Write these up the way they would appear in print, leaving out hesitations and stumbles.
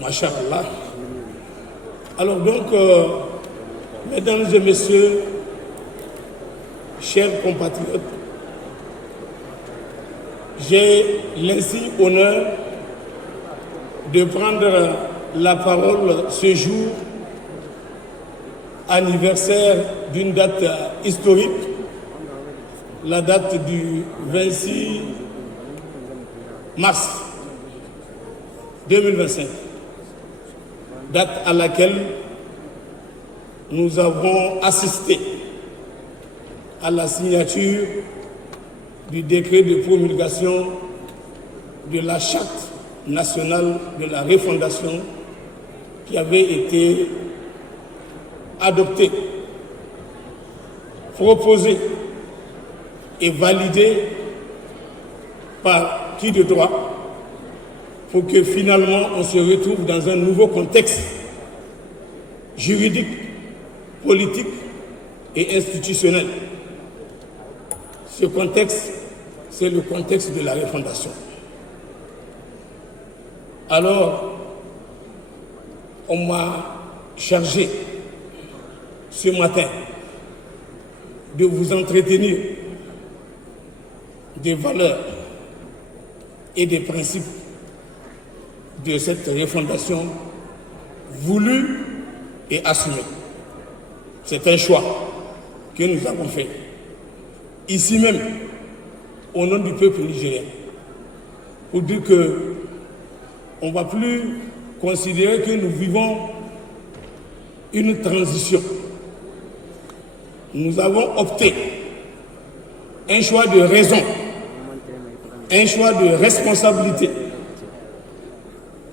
Masha'Allah. Alors donc, mesdames et messieurs, chers compatriotes, j'ai l'insigne honneur de prendre la parole ce jour, anniversaire d'une date historique, la date du 26 mars 2025, date à laquelle nous avons assisté à la signature du décret de promulgation de la Charte nationale de la refondation qui avait été adoptée, proposée et validée par qui de droit pour que finalement on se retrouve dans un nouveau contexte juridique, politique et institutionnel. Ce contexte, c'est le contexte de la refondation. Alors, on m'a chargé ce matin de vous entretenir des valeurs et des principes de cette refondation voulue et assumée. C'est un choix que nous avons fait, ici même, au nom du peuple nigérien, pour dire que on ne va plus considérer que nous vivons une transition. Nous avons opté un choix de raison, un choix de responsabilité.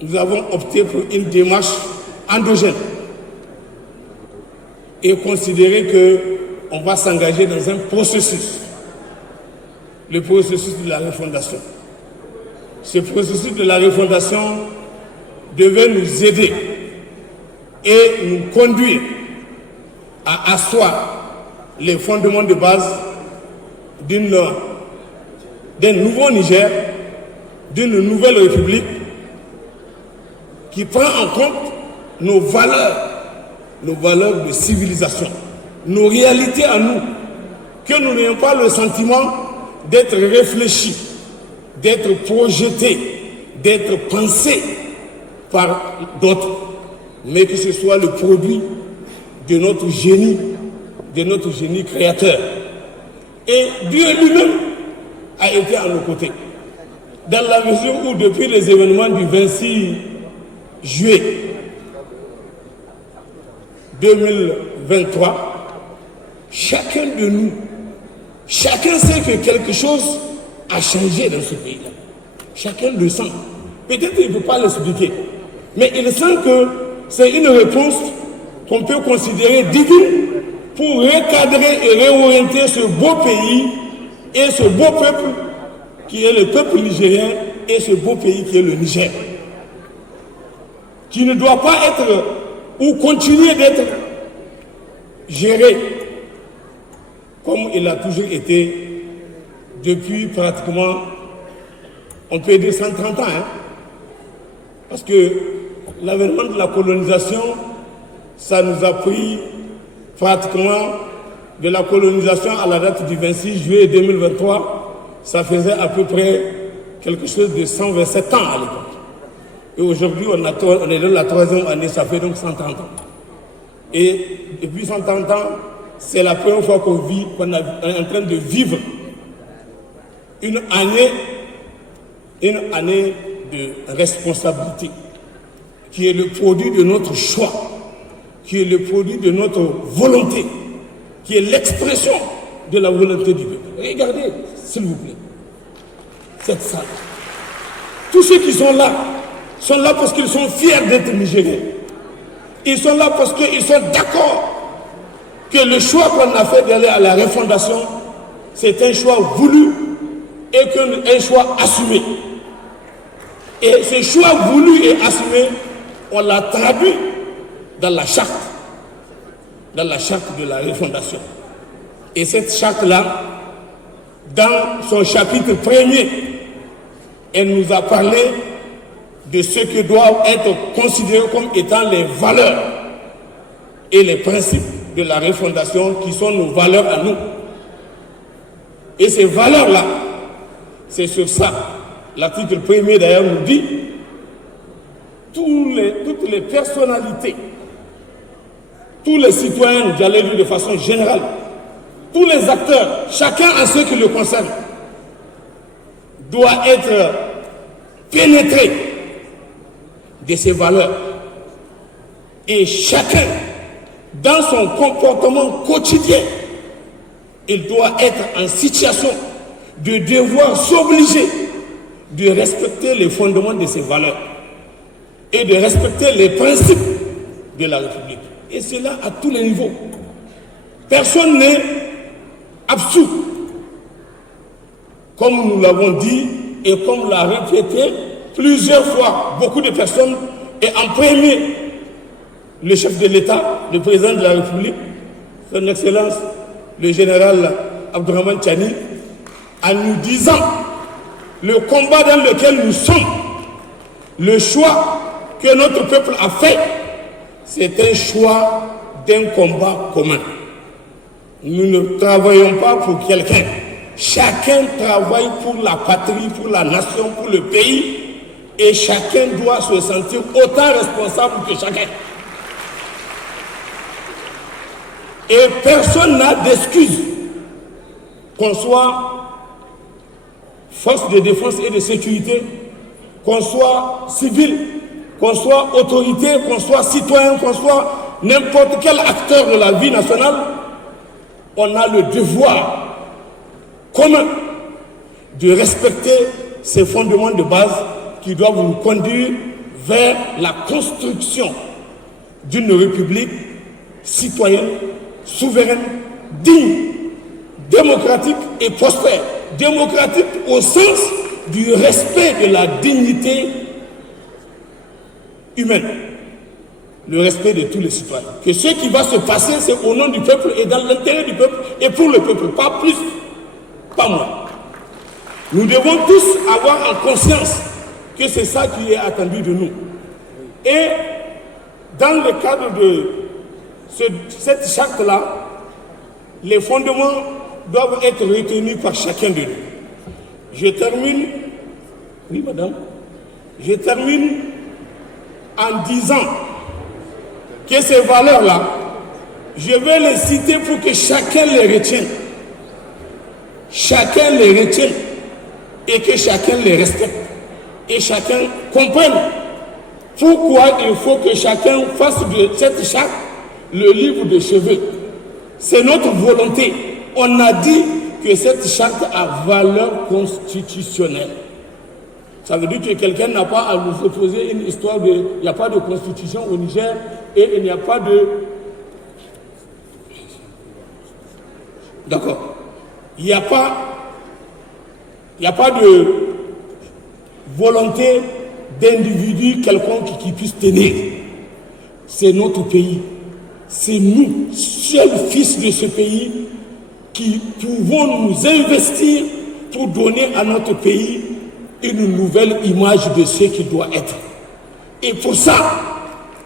Nous avons opté pour une démarche endogène et considérer qu'on va s'engager dans un processus, le processus de la refondation. Ce processus de la refondation devait nous aider et nous conduire à asseoir les fondements de base d'un nouveau Niger, d'une nouvelle République qui prend en compte nos valeurs de civilisation, nos réalités à nous, que nous n'ayons pas le sentiment d'être réfléchis, d'être projetés, d'être pensés par d'autres, mais que ce soit le produit de notre génie créateur. Et Dieu lui-même a été à nos côtés. Dans la mesure où, depuis les événements du 26 juillet 2023, chacun de nous, chacun sait que quelque chose a changé dans ce pays-là. Chacun le sent. Peut-être qu'il ne peut pas l'expliquer, mais il sent que c'est une réponse qu'on peut considérer divine pour recadrer et réorienter ce beau pays et ce beau peuple qui est le peuple nigérien et ce beau pays qui est le Niger, qui ne doit pas être ou continuer d'être géré comme il a toujours été depuis pratiquement, on peut dire 130 ans, hein? Parce que l'avènement de la colonisation, ça nous a pris pratiquement de la colonisation à la date du 26 juillet 2023, ça faisait à peu près quelque chose de 127 ans à l'époque. Et aujourd'hui, on est dans la 3e année, ça fait donc 130 ans. Et depuis 130 ans, c'est la première fois qu'on est en train de vivre une année de responsabilité, qui est le produit de notre choix, qui est le produit de notre volonté, qui est l'expression de la volonté du peuple. Regardez, s'il vous plaît, cette salle. Tous ceux qui sont là parce qu'ils sont fiers d'être Nigériens. Ils sont là parce qu'ils sont d'accord que le choix qu'on a fait d'aller à la refondation, c'est un choix voulu et un choix assumé. Et ce choix voulu et assumé, on l'a traduit dans la charte de la refondation. Et cette charte-là, dans son chapitre 1er, elle nous a parlé de ce que doivent être considérés comme étant les valeurs et les principes de la refondation qui sont nos valeurs à nous. Et ces valeurs-là, c'est sur ça. L'article 1er d'ailleurs nous dit toutes les personnalités, tous les citoyens, j'allais dire de façon générale, tous les acteurs, chacun en ce qui le concerne, doit être pénétré de ces valeurs. Et chacun, dans son comportement quotidien, il doit être en situation de devoir s'obliger de respecter les fondements de ces valeurs et de respecter les principes de la République. Et cela à tous les niveaux. Personne n'est absous. Comme nous l'avons dit et comme l'a répété plusieurs fois beaucoup de personnes, et en premier le chef de l'État, le président de la République, son Excellence, le général Abdourahmane Tchani, en nous disant le combat dans lequel nous sommes, le choix que notre peuple a fait, c'est un choix d'un combat commun. Nous ne travaillons pas pour quelqu'un. Chacun travaille pour la patrie, pour la nation, pour le pays, et chacun doit se sentir autant responsable que chacun. Et personne n'a d'excuse, qu'on soit force de défense et de sécurité, qu'on soit civil, qu'on soit autorité, qu'on soit citoyen, qu'on soit n'importe quel acteur de la vie nationale. On a le devoir commun de respecter ces fondements de base qui doivent nous conduire vers la construction d'une république citoyenne, souveraine, digne, démocratique et prospère. Démocratique au sens du respect de la dignité humaine, le respect de tous les citoyens. Que ce qui va se passer, c'est au nom du peuple et dans l'intérêt du peuple et pour le peuple, pas plus, pas moins. Nous devons tous avoir en conscience que c'est ça qui est attendu de nous. Et dans le cadre de cette charte-là, les fondements doivent être retenus par chacun de nous. Je termine, oui madame, je termine en disant que ces valeurs-là, je vais les citer pour que chacun les retienne. Chacun les retienne et que chacun les respecte. Et chacun comprenne pourquoi il faut que chacun fasse de cette charte le livre de chevet. C'est notre volonté. On a dit que cette charte a valeur constitutionnelle. Ça veut dire que quelqu'un n'a pas à nous opposer une histoire de... Il n'y a pas de constitution au Niger et il n'y a pas de... D'accord. Il n'y a pas de volonté d'individu quelconque qui puisse tenir. C'est notre pays. C'est nous, seuls fils de ce pays, qui pouvons nous investir pour donner à notre pays une nouvelle image de ce qu'il doit être. Et pour ça,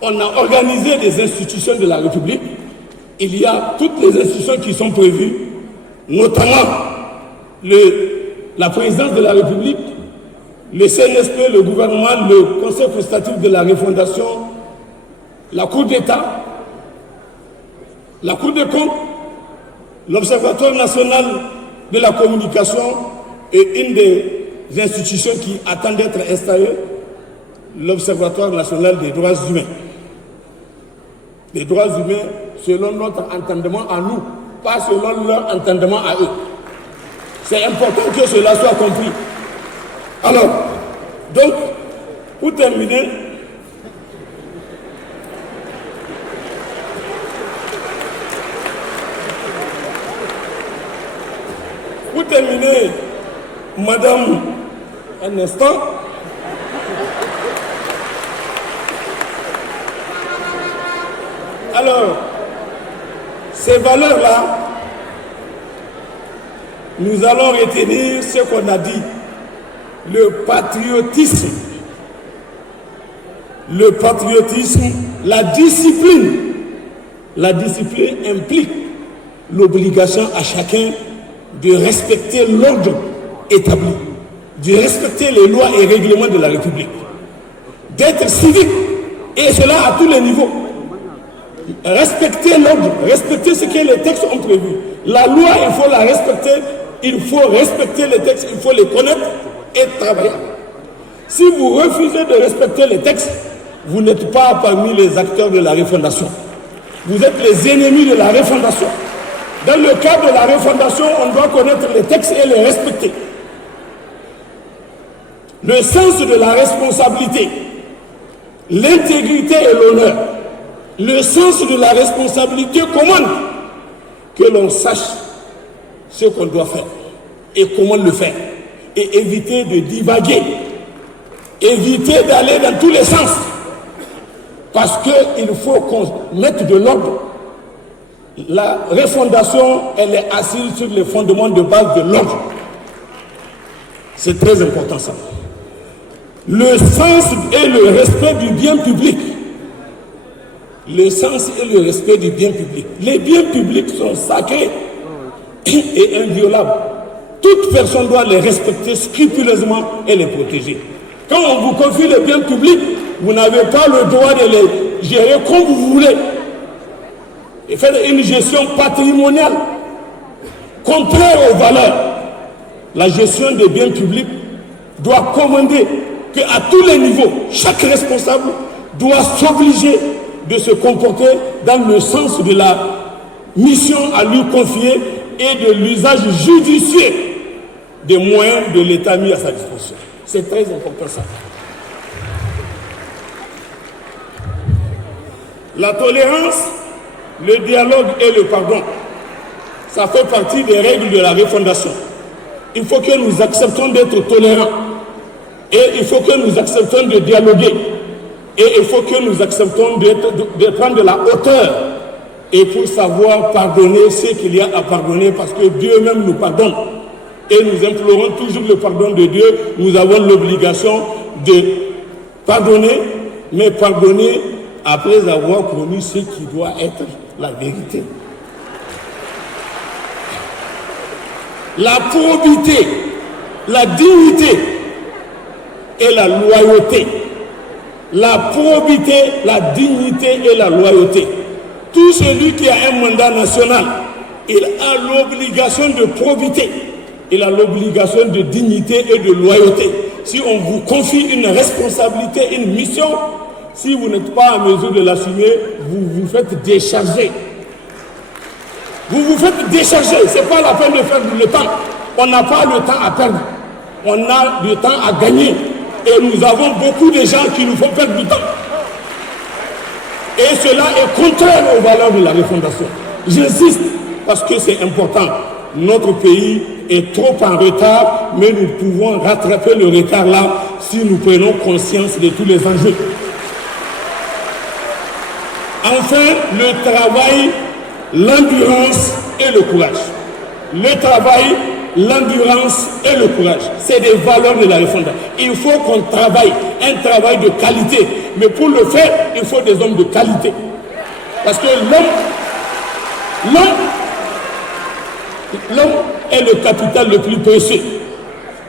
on a organisé des institutions de la République. Il y a toutes les institutions qui sont prévues, notamment la présidence de la République, le CNSP, le gouvernement, le Conseil consultatif de la refondation, la Cour d'État, la Cour des comptes, l'Observatoire national de la communication et une des institutions qui attendent d'être installées, l'Observatoire national des droits humains. Les droits humains selon notre entendement à nous, pas selon leur entendement à eux. C'est important que cela soit compris. Alors, donc, pour terminer, madame, un instant. Alors, ces valeurs-là, nous allons retenir ce qu'on a dit, le patriotisme, le patriotisme, la discipline. La discipline implique l'obligation à chacun de respecter l'ordre établi, de respecter les lois et règlements de la République, d'être civique, et cela à tous les niveaux. Respecter l'ordre, respecter ce que les textes ont prévu. La loi, il faut la respecter, il faut respecter les textes, il faut les connaître et travailler. Si vous refusez de respecter les textes, vous n'êtes pas parmi les acteurs de la refondation. Vous êtes les ennemis de la refondation. Dans le cadre de la refondation, on doit connaître les textes et les respecter. Le sens de la responsabilité, l'intégrité et l'honneur, le sens de la responsabilité commande que l'on sache ce qu'on doit faire et comment le faire, et éviter de divaguer, éviter d'aller dans tous les sens, parce qu'il faut qu'on mette de l'ordre. La refondation, elle est assise sur les fondements de base de l'ordre. C'est très important ça. Le sens et le respect du bien public. Le sens et le respect du bien public. Les biens publics sont sacrés et inviolables. Toute personne doit les respecter scrupuleusement et les protéger. Quand on vous confie les biens publics, vous n'avez pas le droit de les gérer comme vous voulez. Et faire une gestion patrimoniale contraire aux valeurs. La gestion des biens publics doit commander qu'à tous les niveaux, chaque responsable doit s'obliger de se comporter dans le sens de la mission à lui confier et de l'usage judicieux des moyens de l'État mis à sa disposition. C'est très important ça. La tolérance, le dialogue et le pardon, ça fait partie des règles de la refondation. Il faut que nous acceptons d'être tolérants et il faut que nous acceptons de dialoguer et il faut que nous acceptons de prendre de la hauteur et pour savoir pardonner ce qu'il y a à pardonner parce que Dieu même nous pardonne et nous implorons toujours le pardon de Dieu. Nous avons l'obligation de pardonner, mais pardonner après avoir promis ce qui doit être la vérité. La probité, la dignité et la loyauté. La probité, la dignité et la loyauté. Tout celui qui a un mandat national, il a l'obligation de probité, il a l'obligation de dignité et de loyauté. Si on vous confie une responsabilité, une mission, si vous n'êtes pas en mesure de l'assumer, vous vous faites décharger. Vous vous faites décharger, ce n'est pas la peine de perdre le temps. On n'a pas le temps à perdre, on a le temps à gagner. Et nous avons beaucoup de gens qui nous font perdre du temps. Et cela est contraire aux valeurs de la refondation. J'insiste parce que c'est important. Notre pays est trop en retard, mais nous pouvons rattraper le retard là si nous prenons conscience de tous les enjeux. Enfin, le travail, l'endurance et le courage. Le travail, l'endurance et le courage, c'est des valeurs de la refondation. Il faut qu'on travaille, un travail de qualité. Mais pour le faire, il faut des hommes de qualité. Parce que l'homme est le capital le plus précieux.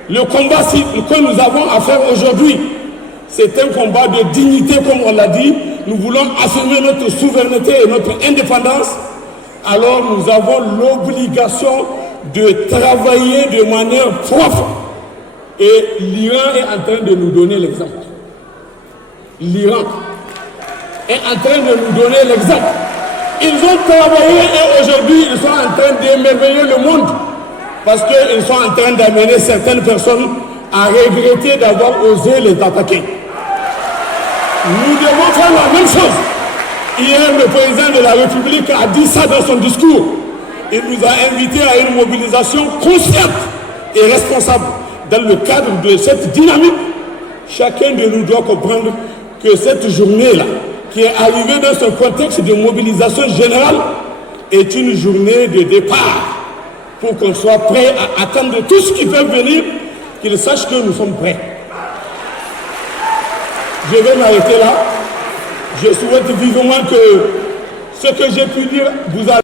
Le combat que nous avons à faire aujourd'hui, c'est un combat de dignité, comme on l'a dit. Nous voulons affirmer notre souveraineté et notre indépendance. Alors nous avons l'obligation de travailler de manière propre. Et l'Iran est en train de nous donner l'exemple. L'Iran est en train de nous donner l'exemple. Ils ont travaillé et aujourd'hui ils sont en train d'émerveiller le monde parce qu'ils sont en train d'amener certaines personnes à regretter d'avoir osé les attaquer. Nous devons faire la même chose. Hier, le président de la République a dit ça dans son discours. Il nous a invités à une mobilisation consciente et responsable. Dans le cadre de cette dynamique, chacun de nous doit comprendre que cette journée-là, qui est arrivée dans ce contexte de mobilisation générale, est une journée de départ pour qu'on soit prêt à attendre tout ce qui peut venir, qu'ils sachent que nous sommes prêts. Je vais m'arrêter là. Je souhaite vivement que ce que j'ai pu dire vous a